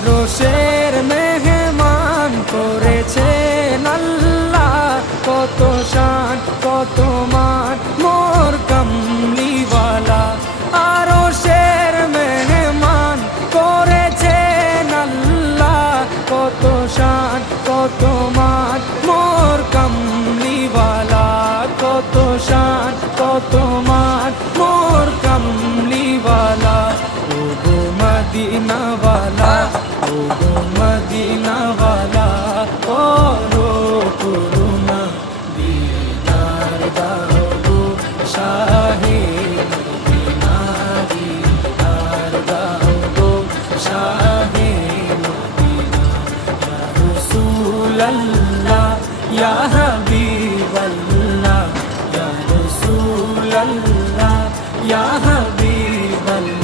আরশের মেহমান করেছেন আল্লাহ, কত শান কত মান মোর কামলিওয়ালা। আরশের মেহমান করেছেন আল্লাহ, কত শান কত মান মোর কামলিওয়ালা, কত শান কত মান মোর কামলিওয়ালা। ও গো মদিনাওয়ালা, ও গো মদিনাওয়ালা, করো করুণা দিদার দাও গো শাহে মদিনা, দিদার দাও গো শাহে মদিনা। ইয়া রাসূলাল্লাহ ইয়া হাবিবাল্লাহ, ইয়া রাসূলাল্লাহ ইয়া হাবিবাল্লাহ।